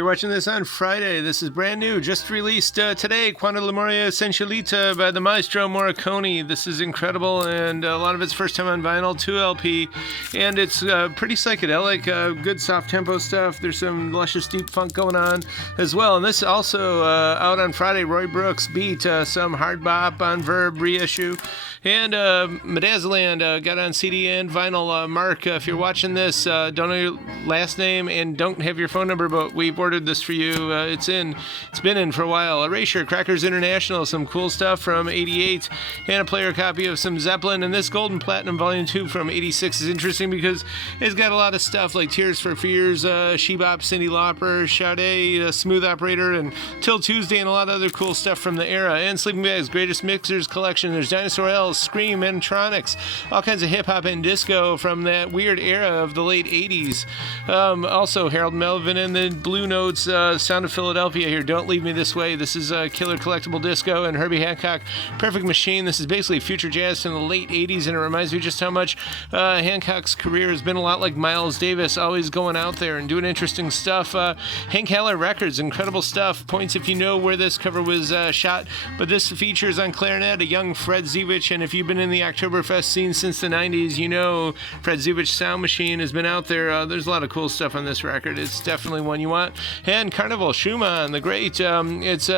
you're watching this on Friday, this is brand new, just released today, Quando la Memoria Essentialita by the maestro Morricone. This is incredible, and a lot of it's first time on vinyl, 2 LP, and it's pretty psychedelic, good soft tempo stuff. There's some luscious deep funk going on as well, and this also out on Friday, Roy Brooks beat some hard bop on Verb reissue, and Medazoland got on CD and vinyl. Mark, if you're watching this, don't know your last name and don't have your phone number, but we've ordered this for you. It's been in for a while. Erasure, Crackers International, some cool stuff from 88, and a player copy of some Zeppelin. And this Golden Platinum Volume 2 from 86 is interesting because it's got a lot of stuff like Tears for Fears, She-Bop, Cyndi Lauper, Sade, Smooth Operator, and Till Tuesday, and a lot of other cool stuff from the era. And Sleeping Bags, Greatest Mixers Collection. There's Dinosaur L, Scream, Animatronics, all kinds of hip-hop and disco from that weird era of the late 80s. Also, Harold Melvin and the Blue Notes, Sound of Philadelphia here, Don't Leave Me This Way. This is Killer Collectible Disco, and Herbie Hancock, Perfect Machine. This is basically future jazz from the late 80s, and it reminds me just how much Hancock's career has been a lot like Miles Davis, always going out there and doing interesting stuff. Hank Haller Records, incredible stuff. Points if you know where this cover was shot, but this features on clarinet a young Fred Zivich, and if you've been in the Oktoberfest scene since the 90s, you know Fred Zivich's Sound Machine has been out there. There's a lot of cool stuff on this record. It's definitely one you want. And Carnival, Schumann, the great. It's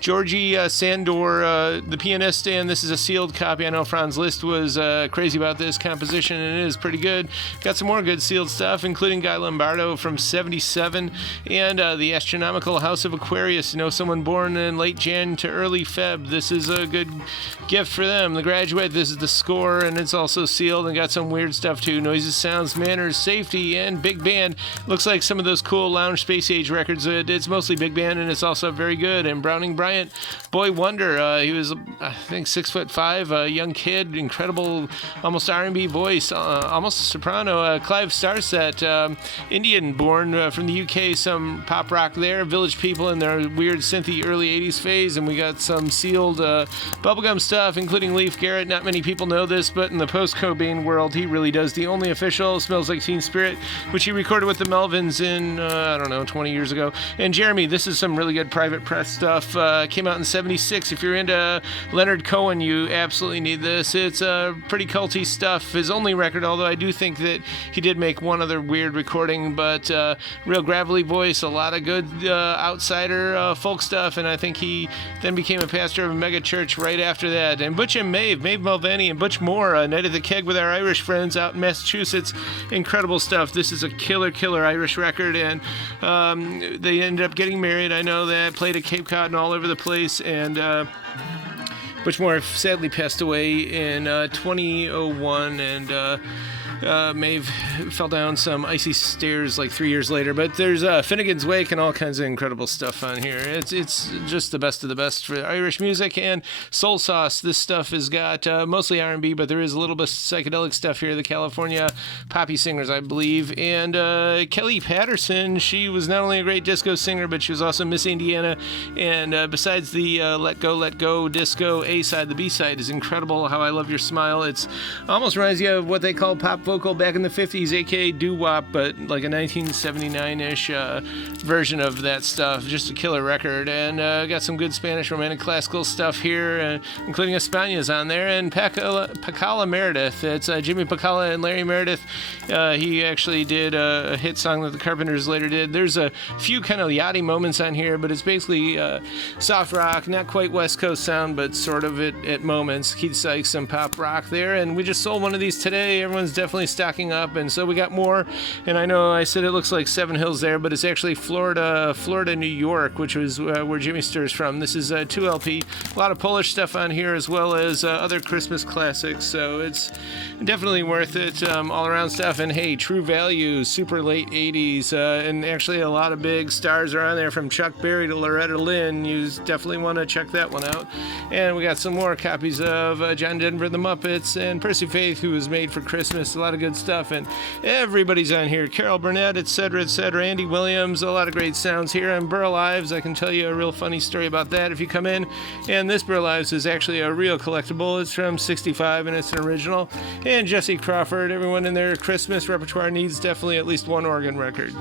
Georgie Sandor, the pianist, and this is a sealed copy. I know Franz Liszt was crazy about this composition, and it is pretty good. Got some more good sealed stuff, including Guy Lombardo from 77, and the Astronomical House of Aquarius. You know, someone born in late Jan to early Feb. This is a good gift for them. The Graduate, this is the score, and it's also sealed and got some weird stuff too. Noises, Sounds, Manners, Safety, and Big Band. Looks like some of those cool lounge space age records. It's mostly big band, and it's also very good. And Browning Bryant, Boy Wonder, he was, I think, 6'5", a young kid, incredible, almost R&B voice, almost a soprano. Clive Starset, Indian, born from the UK, some pop rock there. Village People in their weird synthy early 80s phase, and we got some sealed bubblegum stuff, including Leif Garrett. Not many people know this, but in the post-Cobain world, he really does the only official Smells Like Teen Spirit, which he recorded with the Melvins in, 20 years ago. And Jeremy, this is some really good Private Press stuff. Came out in 76. If you're into Leonard Cohen, you absolutely need this. It's pretty culty stuff. His only record, although I do think that he did make one other weird recording, but real gravelly voice, a lot of good outsider folk stuff, and I think he then became a pastor of a mega church right after that. And Butch and Maeve Mulvaney and Butch Moore, Night at the Keg with our Irish friends out in Massachusetts. Incredible stuff. This is a killer Irish record, and they ended up getting married. I know that. Played at Cape Cod and all over the place, and Butch Moore sadly passed away in 2001, and Maeve fell down some icy stairs like 3 years later. But there's Finnegan's Wake and all kinds of incredible stuff on here. It's just the best of the best for Irish music. And Soul Sauce, this stuff has got mostly R&B, but there is a little bit of psychedelic stuff here. The California poppy singers, I believe. And Kelly Patterson, she was not only a great disco singer, but she was also Miss Indiana. And besides the Let Go disco A-side, the B-side is incredible. How I Love Your Smile. It's almost reminds you of what they call pop vocal back in the 50s, aka doo-wop, but like a 1979-ish version of that stuff. Just a killer record. And got some good Spanish romantic classical stuff here, including España's on there, and Pacala Meredith. It's Jimmy Pacala and Larry Meredith. He actually did a hit song that the Carpenters later did. There's a few kind of yachty moments on here, but it's basically soft rock, not quite West Coast sound, but sort of at moments. Keith Sykes, some pop rock there, and we just sold one of these today. Everyone's definitely stocking up, and so we got more. And I know I said it looks like Seven Hills there, but it's actually Florida, New York, which was where Jimmy Sturr's from. This is 2 LP. A lot of Polish stuff on here, as well as other Christmas classics, so it's definitely worth it. All around stuff. And hey, True Value, super late 80s, and actually a lot of big stars are on there, from Chuck Berry to Loretta Lynn. You definitely want to check that one out. And we got some more copies of John Denver, The Muppets, and Percy Faith, who was made for Christmas. A lot of good stuff, and everybody's on here. Carol Burnett, etc., Andy Williams, a lot of great sounds here. And Burl Ives, I can tell you a real funny story about that if you come in. And this Burl Ives is actually a real collectible. It's from 65, and it's an original. And Jesse Crawford, everyone in their Christmas repertoire needs definitely at least one organ record.